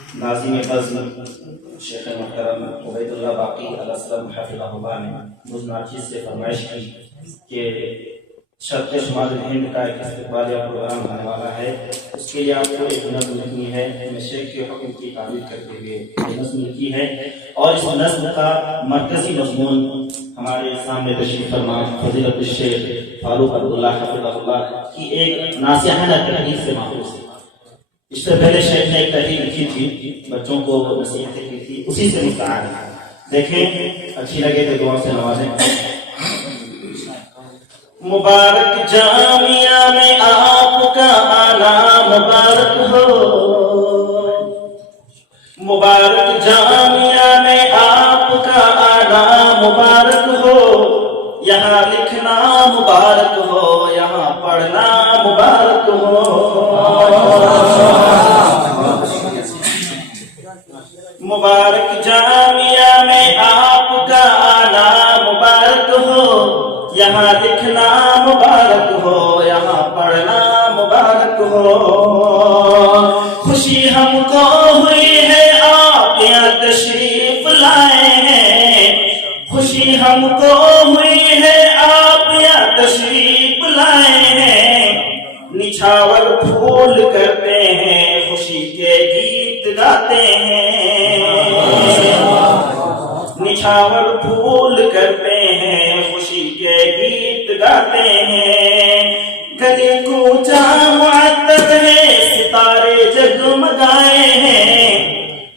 ناظم بزم شیخ محترم عبید اللہ باقی علیہ السلام حفظہ اللہ نے مجھ ناچیز سے فرمائش کی کہ شرق شمال ہند کا ایک استقبالیہ پروگرام ہونے والا ہے، اس کے لیے آپ کو ایک نظم لکھنی ہے۔ میں شیخ کے حکم کی تعبیر کرتے ہوئے یہ نظم لکھی ہے، اور اس نظم کا مرکزی مضمون ہمارے سامنے تشریف فرما فضیلت الشیخ فاروق عبداللہ حفظہ اللہ کی ایک ناصحانہ تحریر سے ماخوذ ہے۔ اس سے پہلے شیخ نے ایک تحریر لکھی تھی، بچوں کو نصیحتیں کی تھی، اسی سے مستعار ہے۔ دیکھیں اچھی لگے تو دعا سے نوازیں۔ مبارک جامعہ میں آپ کا آنا مبارک ہو، مبارک جامعہ میں آپ کا آنا مبارک ہو، یہاں لکھنا مبارک ہو، یہاں پڑھنا مبارک ہو۔ مبارک جامعہ میں آپ کا آنا مبارک ہو، یہاں لکھنا مبارک ہو، یہاں پڑھنا مبارک ہو۔ خوشی ہم کو ہوئی ہے آپ یہاں تشریف لائے ہیں، خوشی ہم کو ہوئی ہے آپ یہاں تشریف لائے ہیں، نچھاور پھول کرتے ہیں، خوشی کے گیت گاتے ہیں، نچھاور پھول کرتے ہیں، خوشی کے گیت گاتے ہیں۔ گلے کوچا معطر ہے، ستارے جگمگائے ہیں،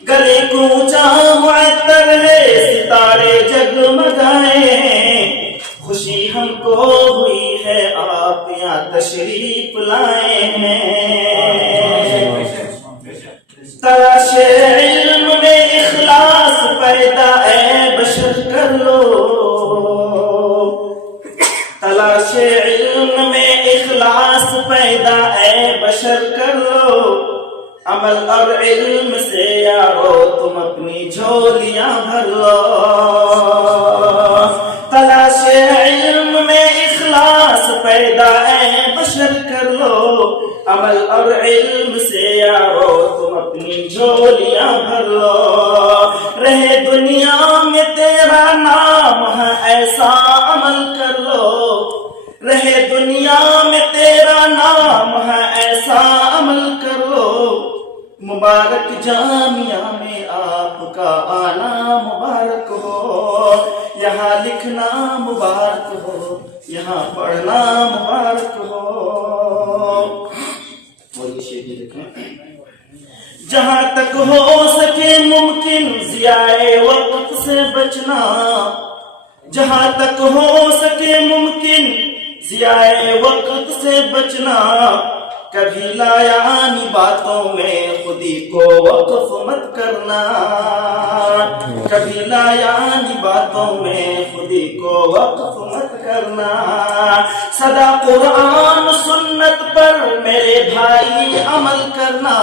گلے کوچا معطر ہے، ستارے جگمگائے ہیں، خوشی ہم کو ہوئی ہے آپ یہاں تشریف لائے ہیں۔ تلاش علم میں اخلاص پیدا اے بشر کر لو، تلاش علم میں اخلاص پیدا اے بشر کر لو، عمل اور علم سے یارو تم اپنی جھولیاں بھر لو۔ تلاش علم میں اخلاص پیدا اے بشر کر لو، عمل اور علم سے یارو تم اپنی جھولیاں بھر لو۔ رہے دنیا میں تیرا نام ہے ایسا عمل کر لو، رہے دنیا میں تیرا نام ہے ایسا عمل کر لو۔ مبارک جامعہ میں آپ کا آنا مبارک ہو، یہاں لکھنا مبارک ہو، یہاں پڑھنا مبارک ہو۔ جہاں تک ہو سکے ممکن ضیاء وقت سے بچنا، جہاں تک ہو سکے ممکن ضیاء وقت سے بچنا، کبھی لایانی باتوں میں خودی کو وقف مت کرنا، کبھی لایانی باتوں میں خودی کو وقف مت کرنا۔ سدا قرآن سنت پر میرے بھائی عمل کرنا،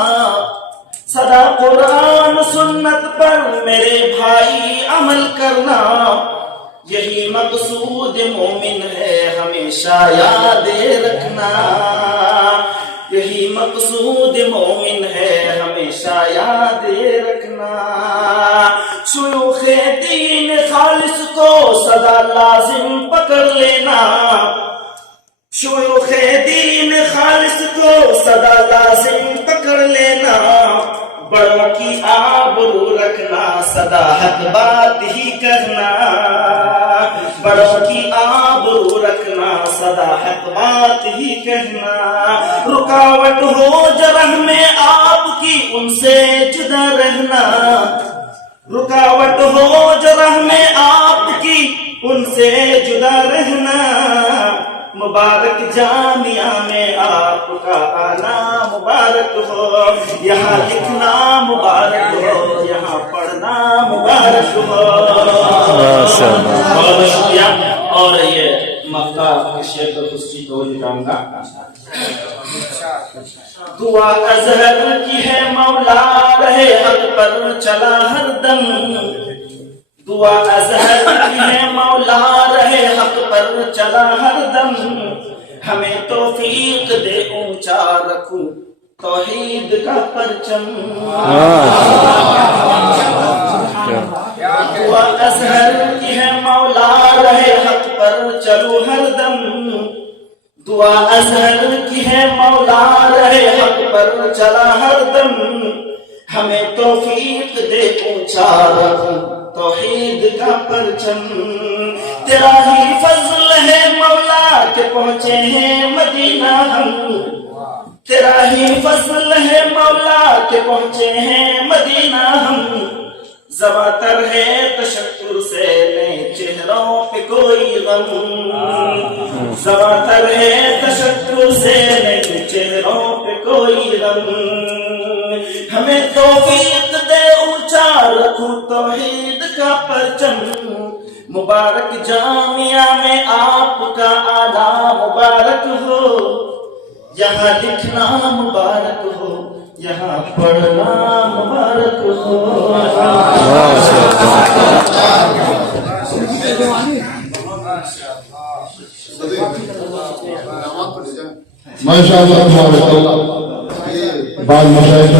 سدا قرآن سنت پر میرے بھائی عمل کرنا، یہی مقصود مومن ہے ہمیشہ یاد رکھنا، یہی مقصود مومن ہے ہمیشہ یاد رکھنا۔ شیوخ دین خالص کو سدا لازم پکڑ لینا، شیوخ دین خالص کو سدا لازم پکڑ لینا، بڑوں کی آبرو رکھنا، سدا حق بات ہی کہنا، بڑوں کی آبرو رکھنا، سدا حق بات ہی کہنا۔ رکاوٹ ہو جرح میں آپ کی ان سے جدا رہنا، رکاوٹ ہو جرح میں آپ کی ان سے جدا رہنا، مبارک جامعہ میں آپ کا آنا مبارک ہو، یہاں لکھنا مبارک ہو، یہاں پڑھنا مبارک ہو۔ بہت شکریہ۔ اور یہ مکہ کے شیخ خصوصی کو دکھاؤں گا۔ دعا ازہر کی ہے مولا رہے حق پر چلا ہر دم، دعا ازہر کی ہے مولا رہے حق پر چلا ہر دم، ہمیں توفیق دے اونچا رکھوں توحید کا پرچم، دعا ازہر کی ہے مولا رہے حق پر چلو ہر دم، دعا ازہر کی ہے مولا رہے حق پر چلا ہر دم، ہمیں توفیق دے اونچا رکھ توحید کا پرچم، تیرا ہی فضل ہے مولا کہ پہنچے ہیں مدینہ ہم، تیرا ہی فضل ہے مولا کہ پہنچے ہیں مدینہ ہم، زباتر ہے تشکر سے نئے چہروں پہ کوئی غم، زباتر ہے تشکر سے نئے چہروں پہ کوئی غم، ہمیں توفیق دے اونچا رکھوں توحید کا پرچم، مبارک جامعہ میں آپ کا آنا مبارک ہو، یہاں لکھنا مبارک ہو، یہاں پڑھنا مبارک ہو۔ ماشاء اللہ، بعض مشاہد